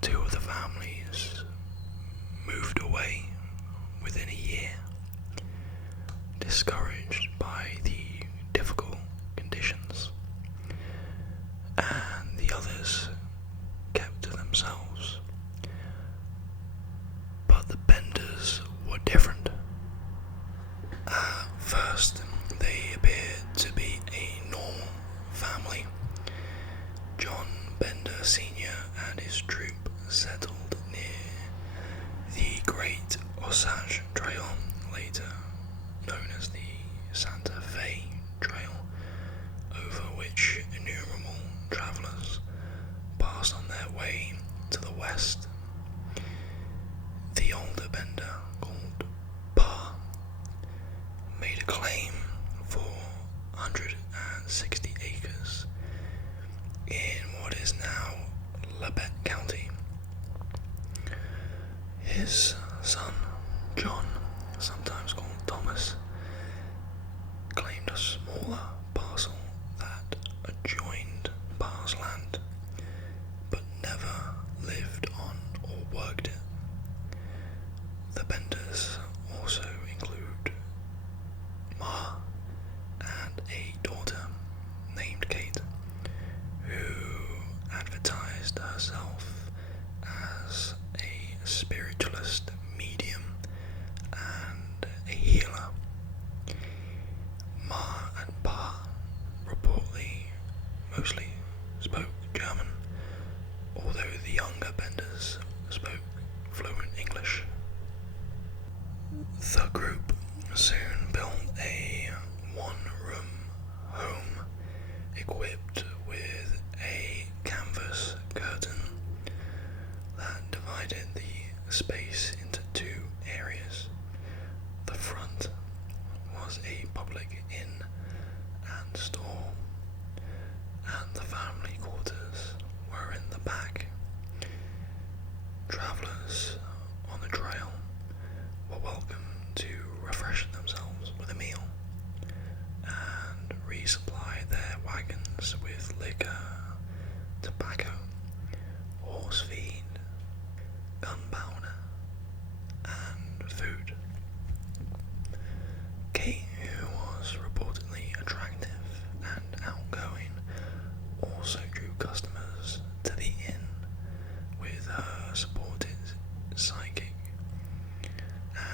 Two of the families moved away within a year, discouraged by the difficult conditions, and the others kept to themselves. But the Benders were different. At first, they appeared to be a normal family. John Bender Sr. and his troop settled near the Great Osage Trail, later known as the Santa Fe Trail, over which innumerable travelers passed on their way to the west. The older Bender, called Pa, made a claim for 160 acres in what is now Labette County. His son, John, sometimes called Thomas, claimed a smaller parcel that adjoined Pa's land, but never lived on or worked it. The Benders also include Ma and a daughter named Kate, who advertised herself as a spiritualist medium and a healer. Ma and Pa reportedly mostly spoke German, although the younger Benders spoke fluent English. The group soon built a one-room home equipped with a canvas curtain that divided the space into two areas. The front was a public inn and store, and the family quarters were in the back. Travelers on the trail were welcome to refresh themselves with a meal and resupply their wagons with liquor, tobacco, horse feed, gunpowder, and food. Kate, who was reportedly attractive and outgoing, also drew customers to the inn with her supported psychic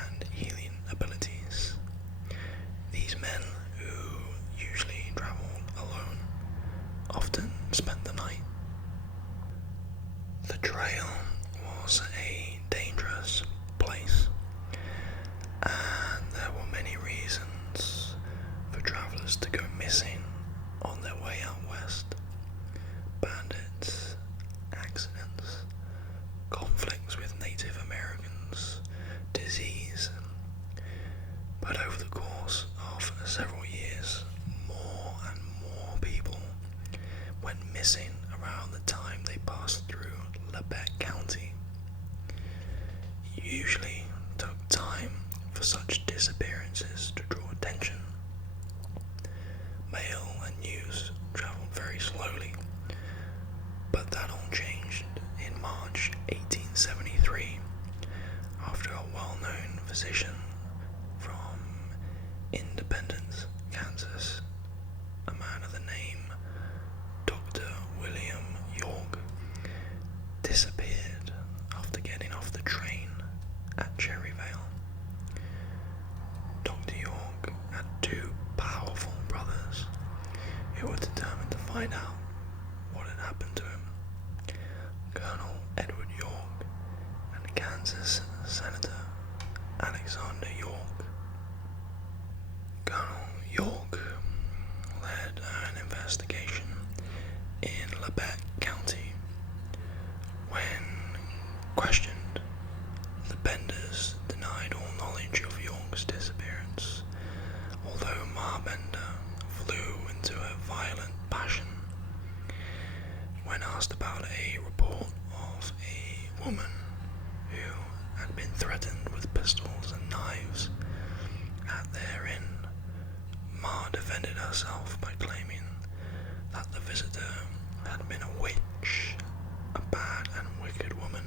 and healing abilities. These men, who usually traveled alone, often spent the night. The trail was a dangerous place, and there were many reasons for travelers to go missing on their way out west. Bandits, accidents, conflicts with Native Americans, disease. But over the course of several years, more and more people went missing around the time they passed through Labette County. It usually took time for such disappearances to draw attention. Mail and news traveled very slowly, but that all changed in March 1873 after a well-known physician from Independence, Kansas, a man of the name Dr. William York, disappeared after getting off the train at Cherryvale. Dr. York had two powerful brothers who were determined to find out what had happened to him. Colonel Edward York and Kansas Senator Alexander York. Colonel York led an investigation in Labette County. When questioned, the Benders denied all knowledge of York's disappearance, although Ma Bender flew into a violent passion. When asked about a report of a woman who had been threatened with pistols and knives at their inn, Ma defended herself by claiming that the visitor had been a witch, a bad and wicked woman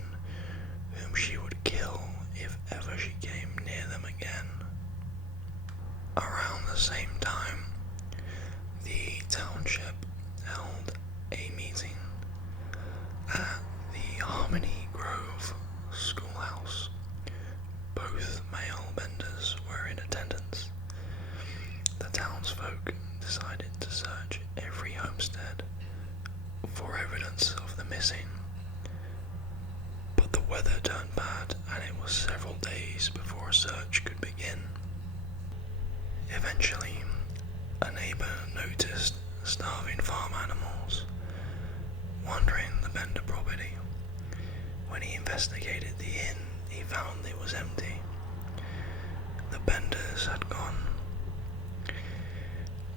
weather turned bad and it was several days before a search could begin. Eventually, a neighbour noticed starving farm animals wandering the Bender property. When he investigated the inn, he found it was empty. The Benders had gone.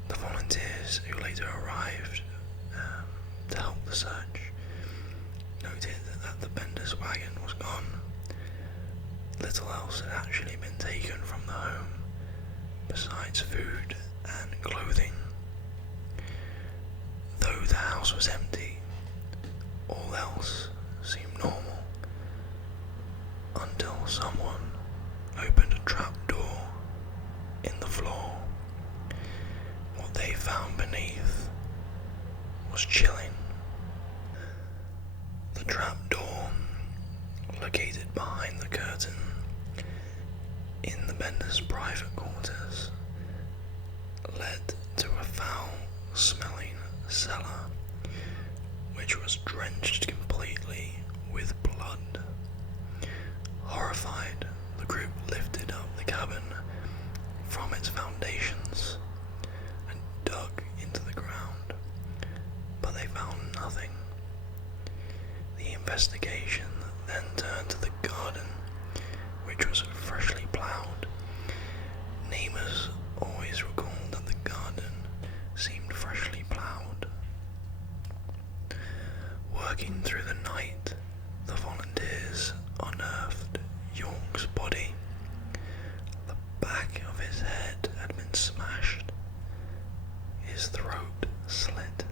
The volunteers who later arrived to help the search noted that the Benders' wagon was gone. Little else had actually been taken from the home, besides food and clothing. Though the house was empty, all else seemed normal, until someone opened a trap door in the floor. What they found beneath was chilling. The trap door, located behind the curtain in the Benders' private quarters, led to a foul-smelling cellar, which was drenched completely with blood. Horrified, the group lifted up the cabin from its foundations and dug into the ground, but they found nothing. The investigation then turned to the garden, which was freshly ploughed. Neighbours always recalled that the garden seemed freshly ploughed. Working through the night, the volunteers unearthed York's body. The back of his head had been smashed, his throat slit.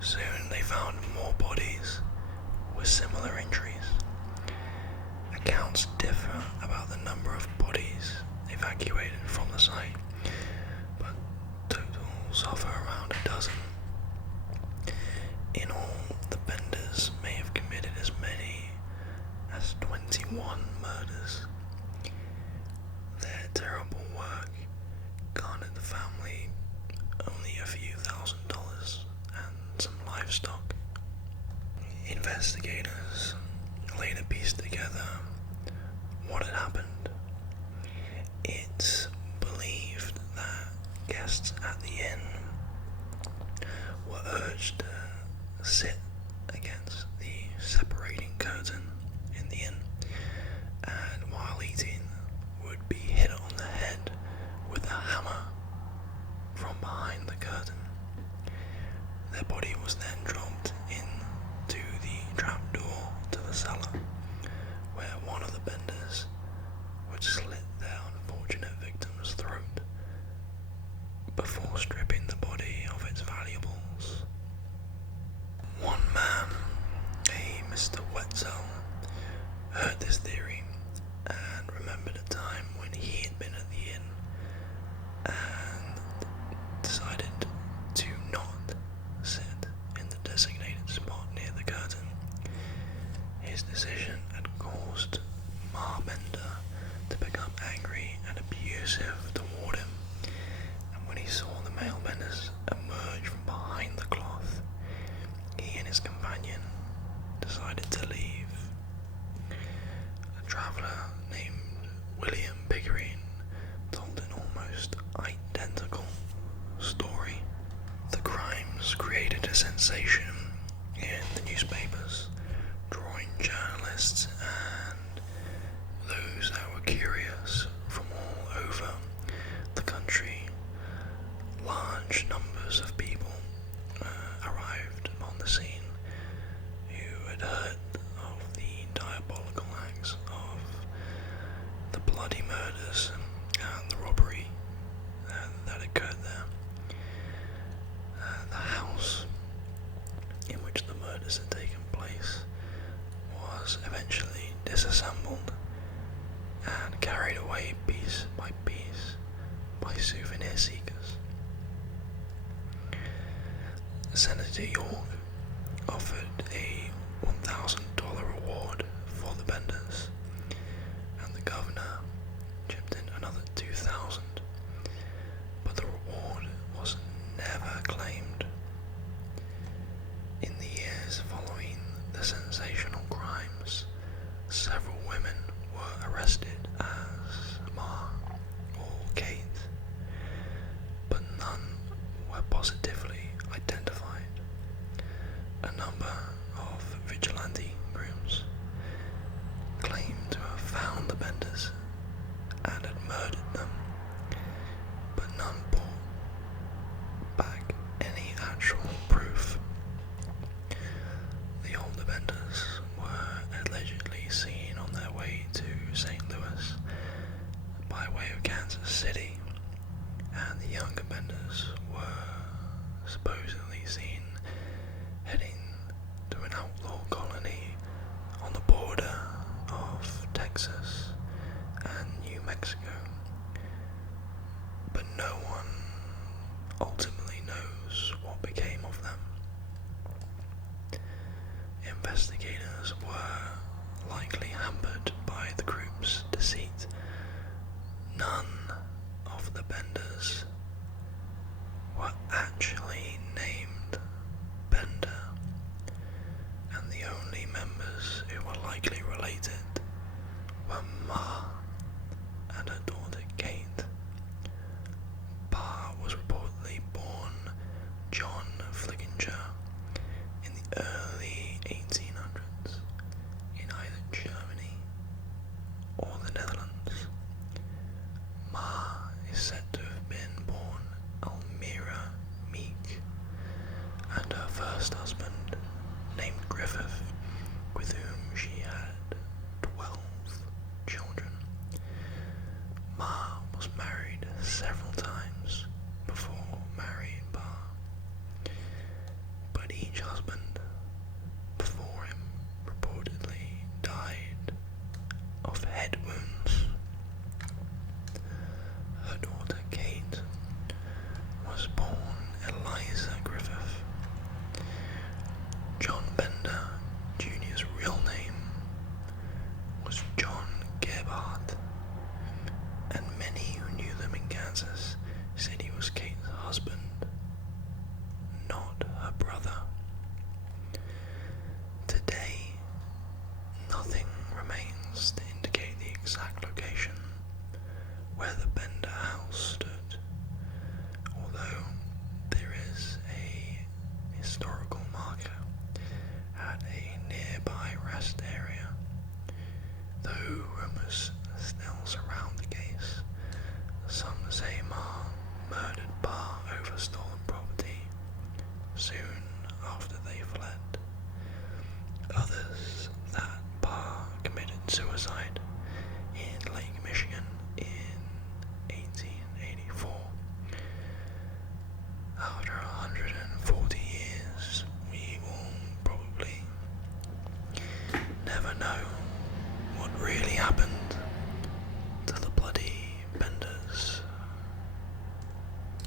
Soon they found more bodies with similar injuries. Accounts differ about the number of bodies evacuated from the site, but totals hover around a dozen. In all, the Benders may have committed as many as 21 murders. Their terrible work garnered the family only a few $1,000s and some livestock. Investigators later pieced together what had happened. It's believed that guests at the inn were urged to sit against the separating curtain in the inn, and while eating would be hit on the head with a hammer from behind the curtain. Their body was then dropped into the trapdoor to the cellar, where one of the Benders would slit their unfortunate victim's throat before stripping the body of its valuables. One man, a Mr. Wetzel, heard this theory and remembered a time when he had been at the inn and decided to not sit in the designated spot near the curtain. His decision had caused Ma Bender to become angry and abusive toward him, and when he saw the male Benders emerge from behind the cloth, he and his companion decided to leave. A traveller named William Pickering told an almost identical story. The crimes created a sensation in the newspapers, drawing journalists and those that were curious from all over the country. Large numbers of people arrived upon the scene who had heard of the diabolical acts of the bloody murders and the robbery that occurred there. The house in which the murders had taken place was eventually disassembled and carried away piece by souvenir seekers. Senator York offered a $1,000 reward for the Benders, and the governor chipped in another $2,000, but the reward was never claimed. In the years following the sensational crimes, Benders and had murdered them, but none brought back any actual proof. The older Benders were allegedly seen on their way to St. Louis by way of Kansas City, and the younger Benders were supposedly seen heading to an outlaw colony on the border of Texas and New Mexico. But no one ultimately knows what became of them. Investigators were likely hampered by the group's deceit. None of the Benders were actually named Bender, and the only members who were likely related were Ma and her daughter Kate. Pa was reportedly born John Flickinger in the early 1800s in either Germany or the Netherlands. Ma is said to have been born Almira Meek, and her first husband, named Griffith, with whom she had 12 children. Ma was married several times before marrying Pa, but each husband before him reportedly died of head wounds. Her daughter Kate was born Eliza Griffith. John Bender Jr.'s real name was John Gebhardt, and many who knew them in Kansas said he was Kate's husband, not her brother. Today, nothing remains to indicate the exact location where the Bender house stood, although there is a historical marker at a nearby rest area. Though rumours still surround the case, some say Ma murdered Pa over stolen property soon after they fled. Others that Pa committed suicide.